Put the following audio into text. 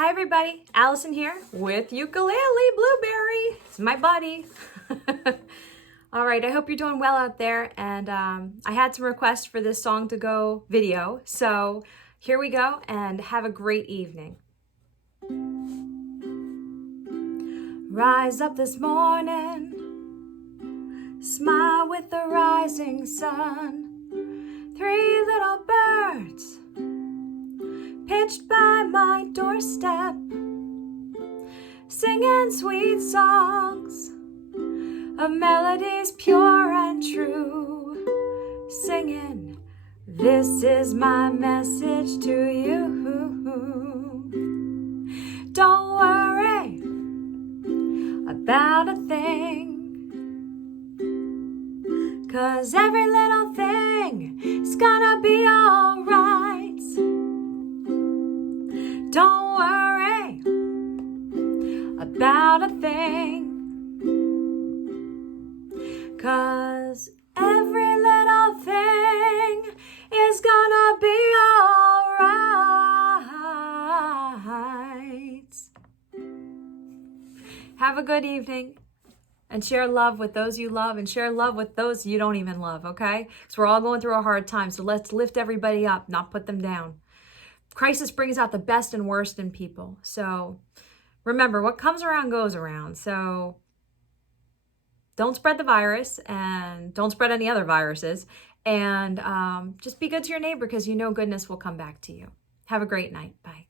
Hi everybody, Allison here with Ukulele Blueberry. It's my buddy. All right, I hope you're doing well out there, and I had some requests for this song to go video, so here we go, and have a great evening. Rise up this morning, smile with the rising sun. 3 little birds pitched by my doorstep, singing sweet songs of melodies pure and true, singing, this is my message to you. Don't worry about a thing, 'cause every little thing is gonna be alright. Don't worry about a thing, 'cause every little thing is gonna be alright. Have a good evening, and share love with those you love, and share love with those you don't even love, okay? So we're all going through a hard time, so let's lift everybody up, not put them down. Crisis brings out the best and worst in people. So remember, what comes around goes around. So don't spread the virus, and don't spread any other viruses. And just be good to your neighbor, because you know goodness will come back to you. Have a great night. Bye.